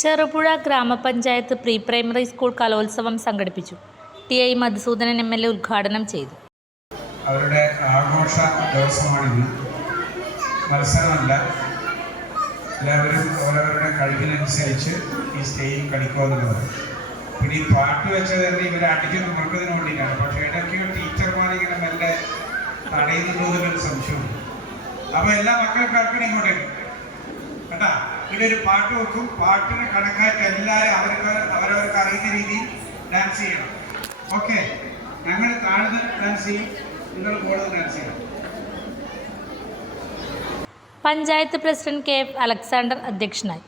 ചെറുപുഴ ഗ്രാമപഞ്ചായത്ത് pre primary school കലോത്സവം സംഘടിപ്പിച്ചു. ടി.ഐ. മധുസൂദനൻ എം.എൽ.എ. ഉദ്ഘാടനം ചെയ്തു. അവരുടെ ആഘോഷ ദിവസമാണിത്. മത്സരമല്ല, എല്ലാവരും അവരവരുടെ കഴിവിനനുസരിച്ച് ഈ സ്റ്റേജിൽ കളിക്കുമെന്നുള്ളത്. പിന്നെ ഈ പാട്ട് വെച്ചത് തന്നെ ഇവരെ അടിക്കുന്ന മൃഗത്തിന് വേണ്ടിയിട്ടാണ്. പക്ഷേ ഇടയ്ക്ക് ടീച്ചർമാരിങ്ങനെ മെല്ലെ തടയുന്നുള്ളതിലൊരു സംശയമുണ്ട്. അപ്പോൾ എല്ലാ മക്കളും കേൾക്കണം ഇങ്ങോട്ടേക്ക് കേട്ടാ. ഇവിടെ ഒരു പാട്ട് വെക്കും, പാട്ടിന് കണക്കായിട്ട് എല്ലാവരും അവരവർക്ക് അറിയുന്ന രീതിയിൽ ഡാൻസ് ചെയ്യണം. ഓക്കെ, ഞങ്ങൾ താഴ്ന്ന് ഡാൻസ് ചെയ്യും, നിങ്ങൾ കൂടുതൽ ഡാൻസ് ചെയ്യണം. Panchayat president K F Alexander അധ്യക്ഷനായി.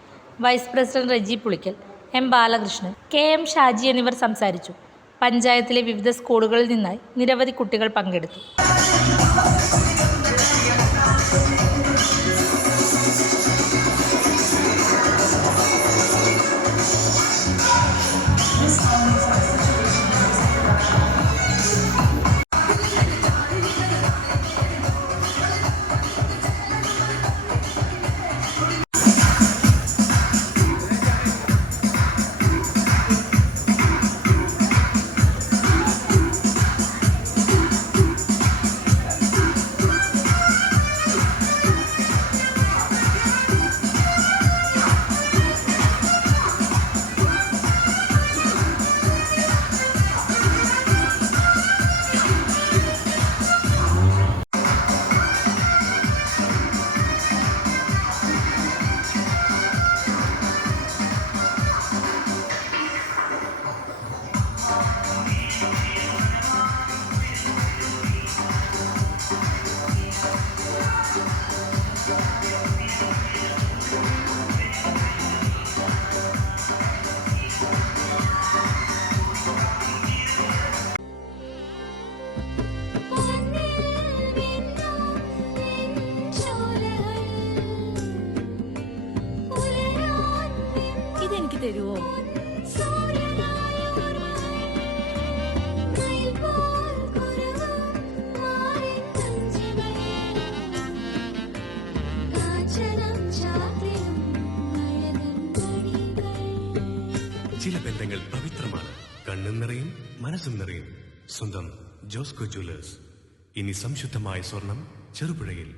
Vice president Reji Pulickal, M Balakrishnan, K M Shaji എന്നിവർ സംസാരിച്ചു. പഞ്ചായത്തിലെ വിവിധ സ്കൂളുകളിൽ നിന്നായി നിരവധി കുട്ടികൾ പങ്കെടുത്തു. ഇതെനിക്ക് തരുമോ? ചില ബന്ധങ്ങൾ പവിത്രമാണ്. കണ്ണും നിറയും, മനസ്സും നിറയും. സ്വന്തം ജോസ്കോ ജ്വല്ലേഴ്സ്. ഇനി സംശുദ്ധമായ സ്വർണം ചെറുപുഴയിൽ.